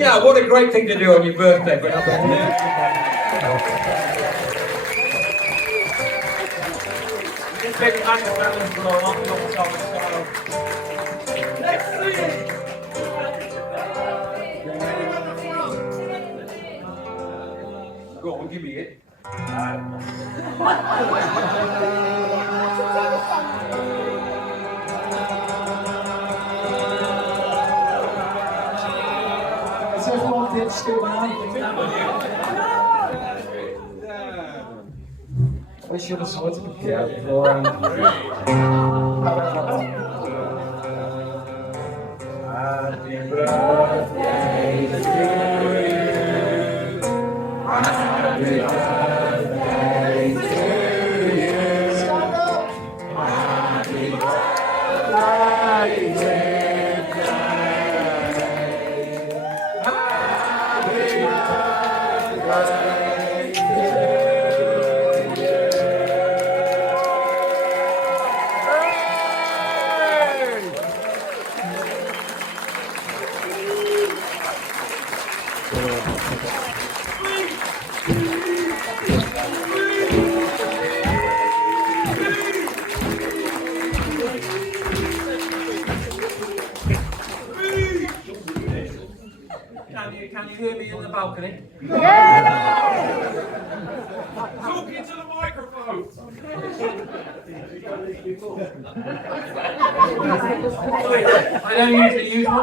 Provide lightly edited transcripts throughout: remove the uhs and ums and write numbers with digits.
Yeah, what a great thing to do on your birthday. Big hand challenge for our long style. Go on, give me it. Is everyone pitched it now? We should have sorted it out before. Happy birthday to you. Happy birthday to you. Happy birthday to you. Can you hear me in the balcony? Yeah! Talking to the microphone! I don't usually use one.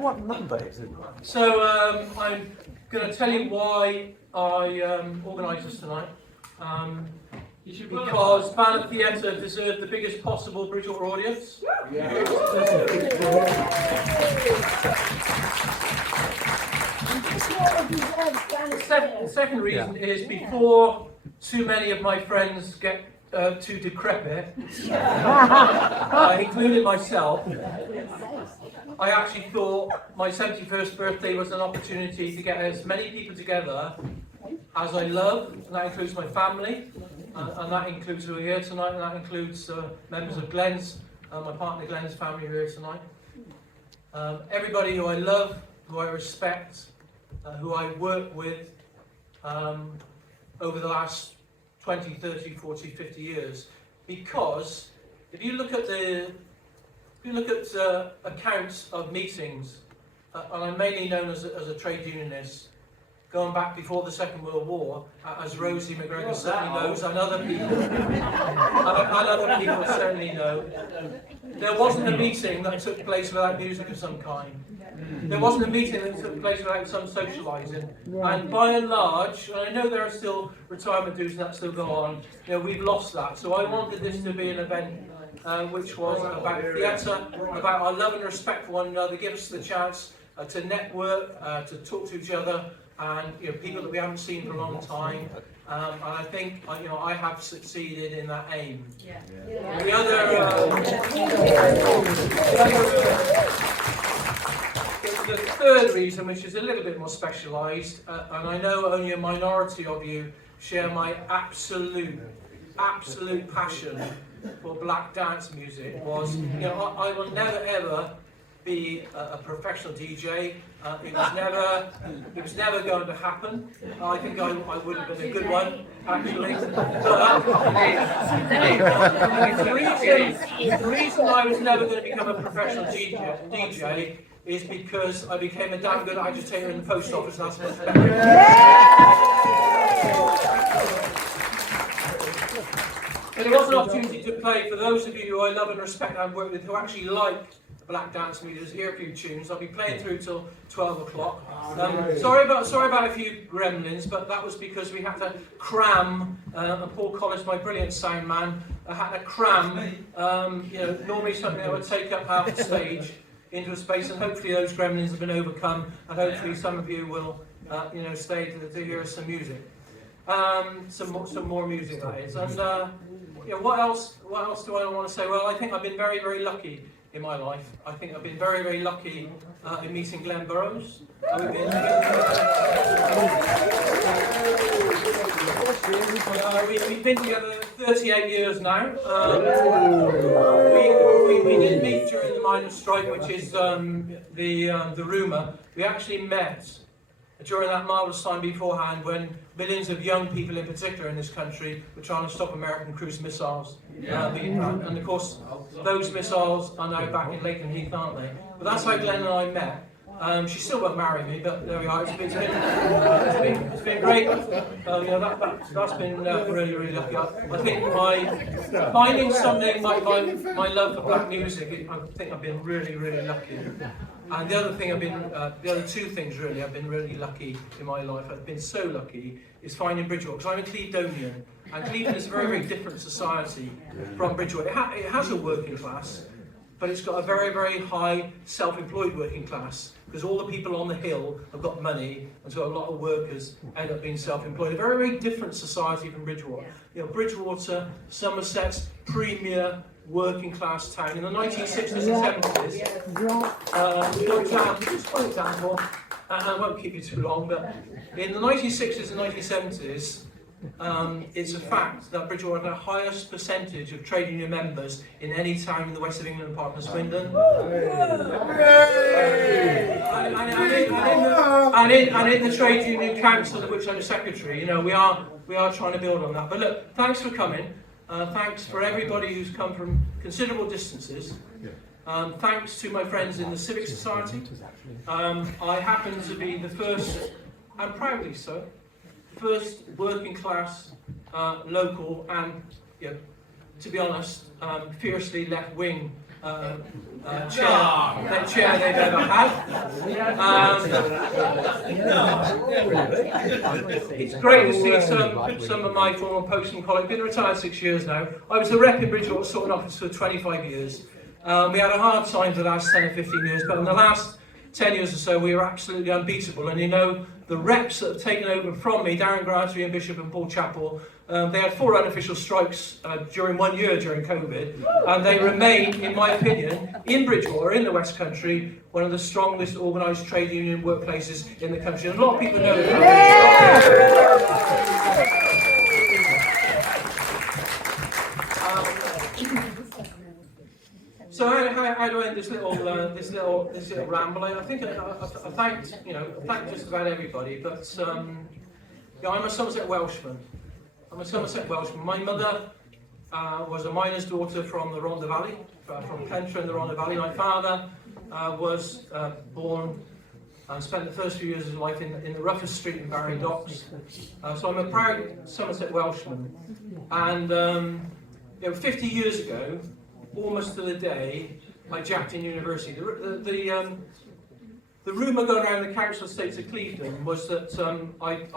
What number is it? So I'm going to tell you why I organised this tonight. Because Band Theatre deserved the biggest possible Bridgwater audience. The second reason is before too many of my friends get too decrepit, including myself, I actually thought my 71st birthday was an opportunity to get as many people together as I love, and that includes my family, and that includes who are here tonight, and that includes members of Glenn's, my partner Glenn's family who are here tonight. Everybody who I love, who I respect, who I work with over the last 20, 30, 40, 50 years. Because if you look at accounts of meetings, and I'm mainly known as a trade unionist, going back before the Second World War, as Rosie McGregor certainly knows, and other people, certainly know, there wasn't a meeting that took place without music of some kind. There wasn't a meeting that took place without some socialising. And by and large, and I know there are still retirement dues and that still go on, we've lost that. So I wanted this to be an event which was about theatre, about our love and respect for one another, give us the chance to network, to talk to each other, and people that we haven't seen for a long time, and I think I have succeeded in that aim. The third reason, which is a little bit more specialised, and I know only a minority of you share my absolute passion for black dance music, was I will never ever be a professional DJ. It was never going to happen. I think I would have been a good one, actually. The reason I was never going to become a professional DJ is because I became a damn good agitator in the post office, and that's much better. But it was an opportunity to play for those of you who I love and respect and work with, who actually like black dance music. There's here a few tunes. I'll be playing through till 12 o'clock. Sorry about a few gremlins, but that was because we had to cram, and Paul Collins, my brilliant sound man, had to cram, normally something that would take up half the stage into a space, and hopefully those gremlins have been overcome, and hopefully some of you will, stay to hear some music. Some more music, that is. And what else do I want to say? Well, I think I've been very, very lucky in my life. I think I've been very, very lucky in meeting Glenn Burrows. We've been together 38 years now. We didn't meet during the miners' strike, which is the rumour. We actually met during that marvellous time beforehand when millions of young people in particular in this country were trying to stop American cruise missiles. And of course, those missiles are now back in Lakenheath Heath, aren't they? But that's how Glenn and I met. She still won't marry me, but there we are. It's been great. That's been really, really lucky. I think finding something like my love for black music, I think I've been really, really lucky. And the other two things really, I've been really lucky in my life. I've been so lucky is finding Bridgwater, because I'm a Clevedonian, and Cleveland is a very, very different society from Bridgwater. It has a working class, but it's got a very, very high self-employed working class, because all the people on the hill have got money, and so a lot of workers end up being self-employed. A very, very different society from Bridgwater. You know, Bridgwater, Somerset's premier working class town in the 1960s and 70s. Just for example, I won't keep you too long, but in the 1960s and 1970s, it's a fact that Bridgwater had the highest percentage of trade union members in any town in the west of England apart from Swindon. And in the trade union council of which I'm a secretary, you know, we are trying to build on that. But look, thanks for coming. Thanks for everybody who's come from considerable distances. Thanks to my friends in the Civic Society. I happen to be the first, and proudly so, first working class local and, you know, to be honest, fiercely left-wing chair they've ever had. It's great to see some of my former posting colleagues. Been retired 6 years now. I was a rep in Bridgwater sorting office for 25 years. We had a hard time for the last 10 or 15 years, but in the last 10 years or so we were absolutely unbeatable. And you know, the reps that have taken over from me, Darren Granty and Bishop and Paul Chapple, they had 4 unofficial strikes during 1 year during COVID, and they remain, in my opinion, in Bridgwater, in the West Country, one of the strongest organised trade union workplaces in the country. And a lot of people know that. So how do I end this little ramble? I think I thanked just about everybody, but I'm a Somerset Welshman. My mother was a miner's daughter from the Rhondda Valley, from Pentre in the Rhondda Valley. My father was born and spent the first few years of his life in the roughest street in Barry Docks. So I'm a proud Somerset Welshman. And 50 years ago, almost to the day, I jacked in university. The rumour going around the council estates of Clevedon was that I'd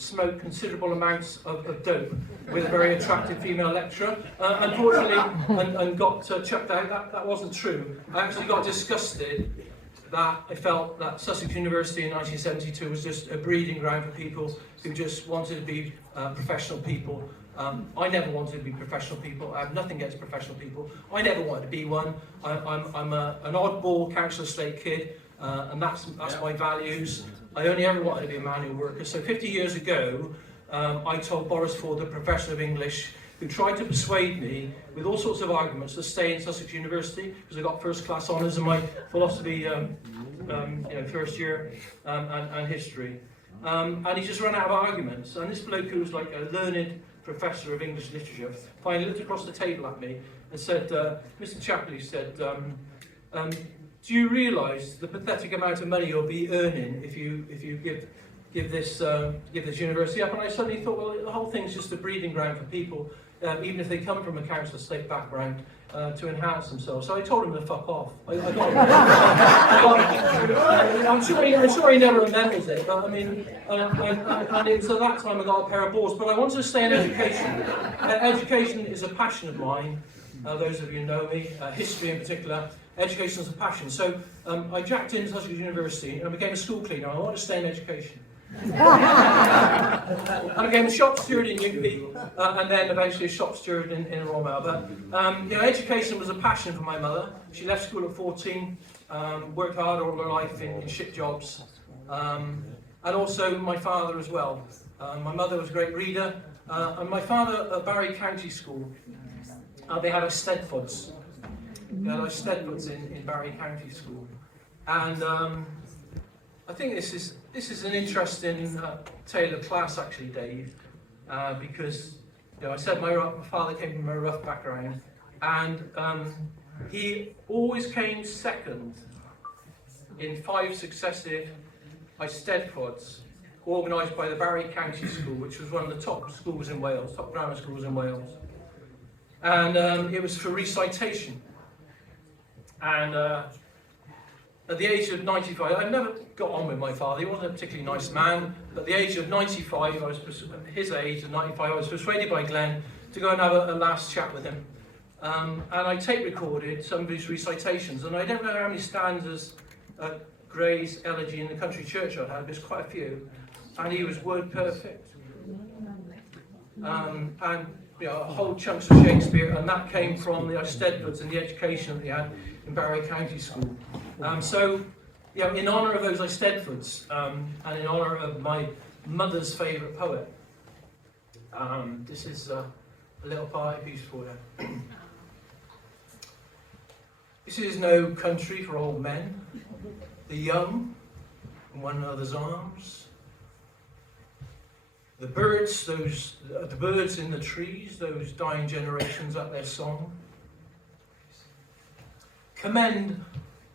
smoked considerable amounts of dope with a very attractive female lecturer. Unfortunately, and got chucked out. That wasn't true. I actually got disgusted that I felt that Sussex University in 1972 was just a breeding ground for people who just wanted to be professional people. I never wanted to be professional people. I have nothing against professional people. I never wanted to be one. I'm an oddball council estate kid, and that's my values. I only ever wanted to be a manual worker. So 50 years ago, I told Boris Ford, the professor of English, who tried to persuade me with all sorts of arguments to stay in Sussex University because I got first-class honours in my philosophy, first year, and history. And he just ran out of arguments. And this bloke who was like a learned professor of English literature finally looked across the table at me and said, Mr. Chapple, he said, do you realise the pathetic amount of money you'll be earning if you give this university up? And I suddenly thought, well, the whole thing's just a breeding ground for people, even if they come from a council estate background, to enhance themselves. So I told him to fuck off. I'm sure he never remembers it, but I mean, and so that time I got a pair of balls. But I wanted to stay in education. Education is a passion of mine. Those of you know me, history in particular. Education is a passion. So I jacked into Sussex University and I became a school cleaner. I wanted to stay in education. And I became a shop steward in Newquay, and then eventually a shop steward in Royal Mail. But education was a passion for my mother. She left school at 14, worked hard all her life in ship jobs, and also my father as well. My mother was a great reader, and my father at Barry County School, they had a Stedfords. They had a Stedfords in Barry County School, and I think this is an interesting tale of class, actually, Dave, because I said my father came from a rough background, and he always came second in 5 successive Eisteddfods, organised by the Barry County School, which was one of the top schools in Wales, top grammar schools in Wales, and it was for recitation. And at the age of 95, I never got on with my father. He wasn't a particularly nice man. At the age of 95, his age of 95, I was persuaded by Glenn to go and have a last chat with him. And I tape recorded some of his recitations. And I don't know how many stanzas Gray's Elegy in the Country Churchyard had. There's quite a few. And he was word perfect. And whole chunks of Shakespeare. And that came from the Eisteddfods and the education that he had in Barry County School. In honour of those Eisteddfods, and in honour of my mother's favourite poet, this is a little party piece for you. This is no country for old men, the young in one another's arms. The birds in the trees, those dying generations at their song. Commend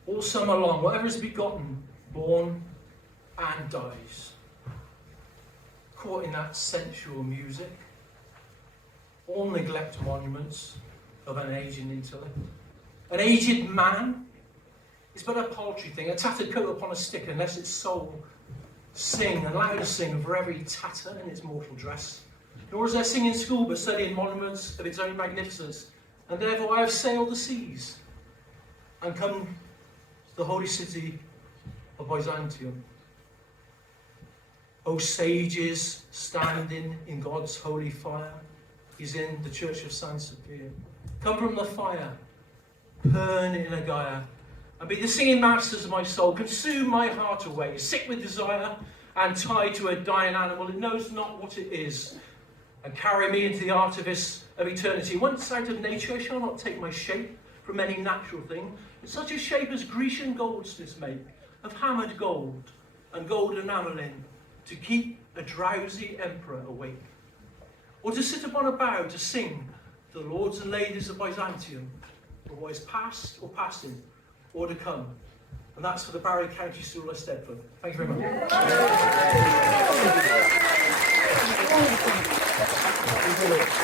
all summer long, whatever is begotten, born and dies. Caught in that sensual music, all neglect monuments of an aging intellect. An aged man is but a paltry thing, a tattered coat upon a stick, unless its soul sing and loud sing for every tatter in its mortal dress. Nor is there sing in school, but studying monuments of its own magnificence. And therefore I have sailed the seas and come to the holy city of Byzantium. O sages standing in God's holy fire, he's in the church of San Sophia. Come from the fire, burn in a Gaia, and be the singing masters of my soul. Consume my heart away, sick with desire, and tied to a dying animal. It knows not what it is, and carry me into the artifice of eternity. Once out of nature, I shall not take my shape from any natural thing, but such a shape as Grecian goldsmiths make, of hammered gold and gold enamelling, to keep a drowsy emperor awake, or to sit upon a bough to sing to the lords and ladies of Byzantium, for what is past or passing, or to come. And that's for the Barry County School of Stedford. Thank you very much.